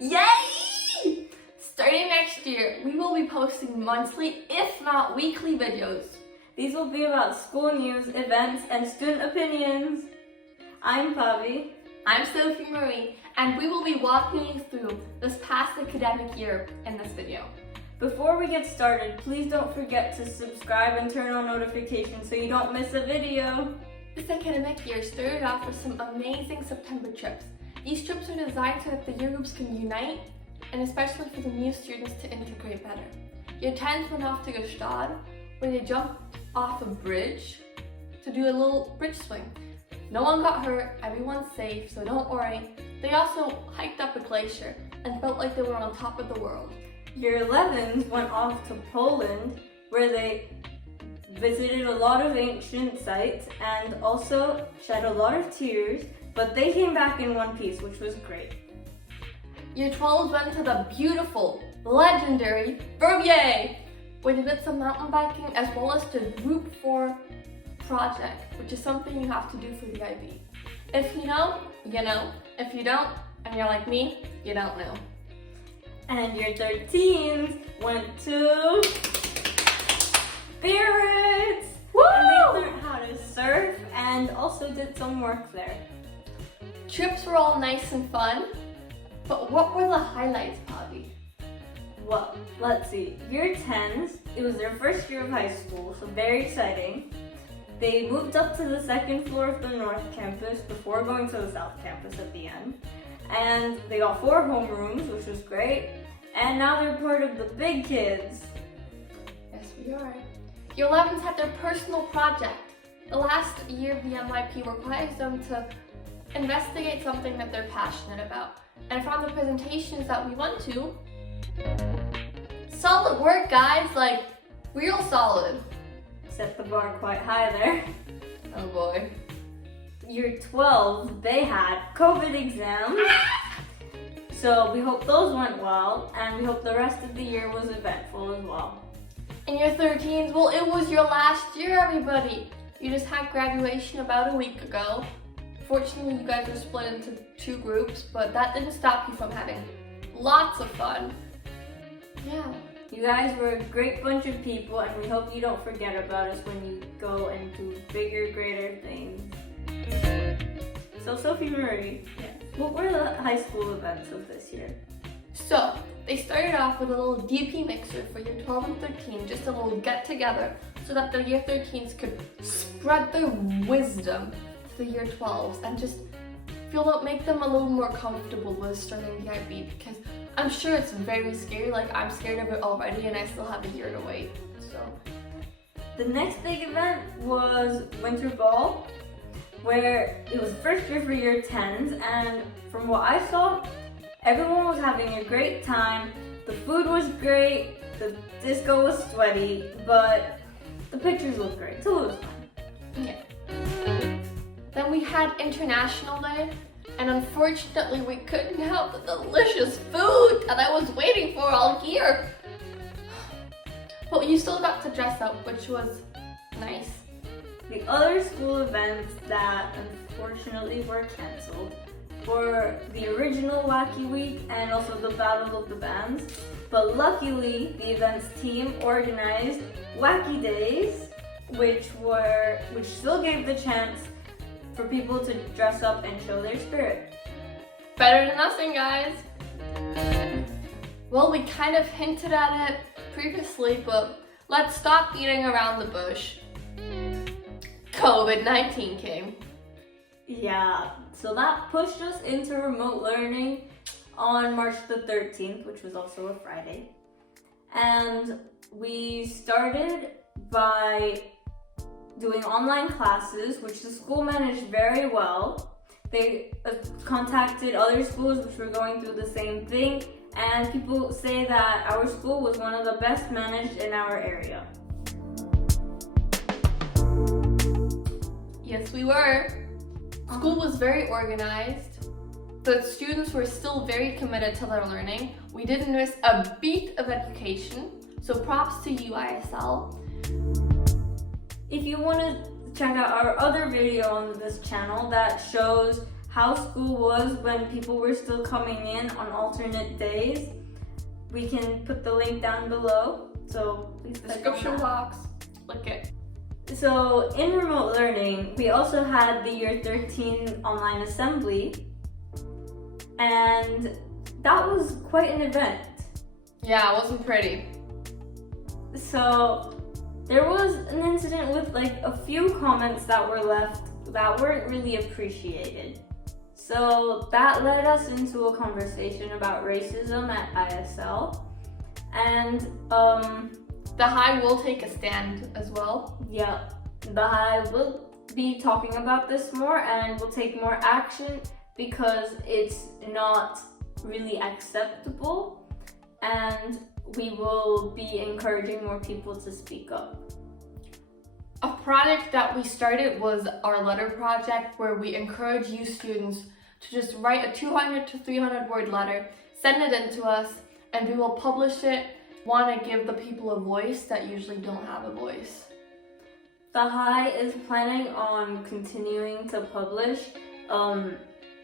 Yay! Starting next year, we will be posting monthly, if not weekly videos. These will be about school news, events, and student opinions. I'm Pavi. I'm Sophie Marie, and we will be walking you through this past academic year in this video. Before we get started, please don't forget to subscribe and turn on notifications so you don't miss a video. This academic year started off with some amazing September trips. These trips are designed so that the year groups can unite, and especially for the new students to integrate better. Year 10s went off to Gestad, where they jumped off a bridge to do a little bridge swing. No one got hurt, everyone's safe, so don't worry. They also hiked up a glacier and felt like they were on top of the world. Year 11s went off to Poland, where they visited a lot of ancient sites and also shed a lot of tears, but they came back in one piece, which was great. Year 12s went to the beautiful, legendary Verbier, where they did some mountain biking as well as the Group 4 project, which is something you have to do for the IB. If you know, you know. If you don't, and you're like me, you don't know. And year 13s went to Spirits! Woo! And they learned how to surf and also did some work there. Trips were all nice and fun, but what were the highlights, Bobby? Well, let's see. Year 10s, it was their first year of high school, so very exciting. They moved up to the second floor of the North Campus before going to the South Campus at the end. And they got 4 homerooms, which was great. And now they're part of the big kids. Yes, we are. Year 11s had their personal project. The last year of the NYP requires them to investigate something that they're passionate about. And from the presentations that we went to, solid work, guys, like real solid. Set the bar quite high there. Oh boy. Year 12, they had COVID exams. So we hope those went well, and we hope the rest of the year was eventful as well. And year 13s, well, it was your last year, everybody. You just had graduation about a week ago. Fortunately, you guys were split into 2 groups, but that didn't stop you from having lots of fun. Yeah. You guys were a great bunch of people, and we hope you don't forget about us when you go and do bigger, greater things. So, Sophie Marie, what were the high school events of this year? So, they started off with a little DP mixer for year 12 and 13, just a little get together, so that the year 13s could spread their wisdom to the year 12s and just make them a little more comfortable with starting the IB, because I'm sure it's very scary. Like, I'm scared of it already, and I still have a year to wait. So, the next big event was Winter Ball, where it was the first year for year 10s, and from what I saw, everyone was having a great time. The food was great, the disco was sweaty, but the pictures looked great, so it was fun. Yeah. Then we had International Day, and unfortunately we couldn't have the delicious food that I was waiting for all year. But you still got to dress up, which was nice. The other school events that unfortunately were cancelled were the original Wacky Week and also the Battle of the Bands. But luckily, the events team organized Wacky Days, which still gave the chance for people to dress up and show their spirit. Better than nothing, guys. Well, we kind of hinted at it previously, but let's stop beating around the bush. COVID-19 came. Yeah, so that pushed us into remote learning on March the 13th, which was also a Friday. And we started by doing online classes, which the school managed very well. They contacted other schools which were going through the same thing, and people say that our school was one of the best managed in our area. Yes, we were. School was very organized. The students were still very committed to their learning. We didn't miss a beat of education, so props to you, ISL. If you want to check out our other video on this channel that shows how school was when people were still coming in on alternate days, we can put the link down below. So please click on Description that. box. Look it. So in remote learning, we also had the year 13 online assembly, and that was quite an event. Yeah, it wasn't pretty. So there was an incident with like a few comments that were left that weren't really appreciated. So that led us into a conversation about racism at ISL, and The High will take a stand as well. yeah, the High will be talking about this more and will take more action because it's not really acceptable, and we will be encouraging more people to speak up. A project that we started was our letter project, where we encourage you students to just write a 200 to 300 word letter, send it in to us, and we will publish it. Want to give the people a voice that usually don't have a voice. The High is planning on continuing to publish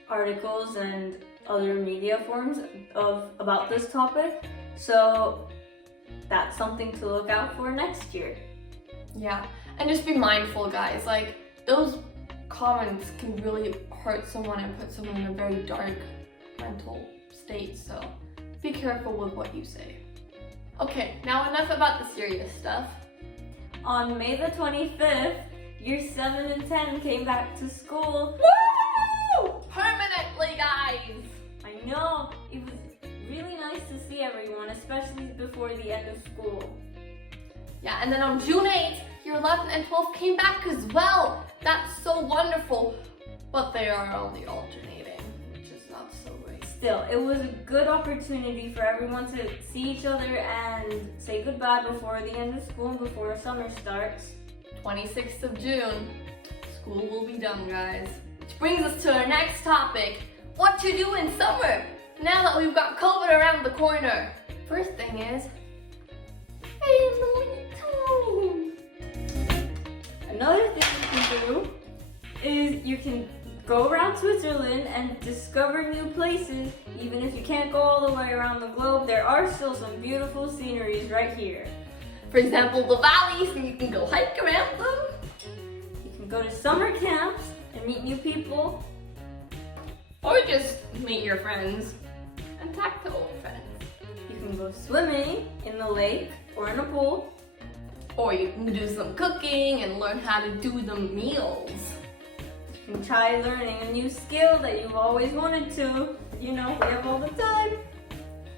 articles and other media forms about this topic, so that's something to look out for next year. Yeah, and just be mindful, guys. Like, those comments can really hurt someone and put someone in a very dark mental state, so be careful with what you say. Okay, now enough about the serious stuff. On May the 25th, year 7 and 10 came back to school. Woo! Permanently, guys! I know, it was really nice to see everyone, especially before the end of school. Yeah, and then on June 8th, year 11 and 12 came back as well. That's so wonderful. But they are only alternating, which is not so great. Still, it was a good opportunity for everyone to see each other and say goodbye before the end of school and before summer starts. 26th of June, school will be done, guys. Which brings us to our next topic, what to do in summer, now that we've got COVID around the corner. First thing is, family time. Another thing you can do is you can go around Switzerland and discover new places. Even if you can't go all the way around the globe, there are still some beautiful sceneries right here. For example, the valleys, and you can go hike around them. You can go to summer camps and meet new people. Or just meet your friends and talk to old friends. You can go swimming in the lake or in a pool. Or you can do some cooking and learn how to do the meals. You can try learning a new skill that you've always wanted to. You know, we have all the time.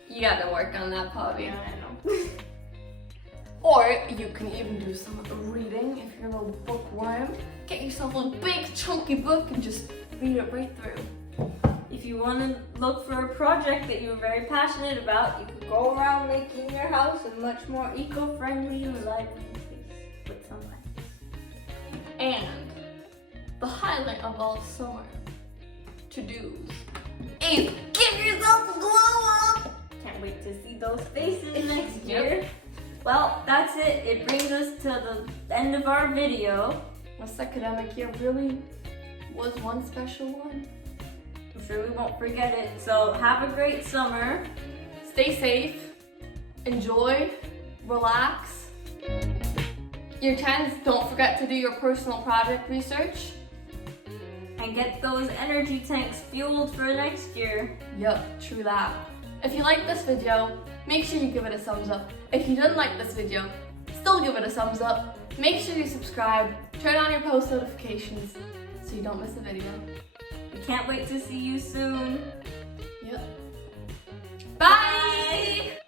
You gotta work on that, Bobby. Yeah, I know. Or you can even do some reading if you're a little bookworm. Get yourself a big chunky book and just read it right through. If you want to look for a project that you're very passionate about, you can go around making your house a much more eco-friendly and lively place with some lights. And the highlight of all summer to-dos is give yourself a glow up! Can't wait to see those faces next year. Well, that's it. It brings us to the end of our video. This academic year really was one special one. I'm sure we won't forget it. So have a great summer. Stay safe, enjoy, relax. Year 10s, don't forget to do your personal project research. And get those energy tanks fueled for next year. Yup, true that. If you like this video, make sure you give it a thumbs up. If you didn't like this video, still give it a thumbs up. Make sure you subscribe, turn on your post notifications so you don't miss a video. We can't wait to see you soon. Yep. Bye!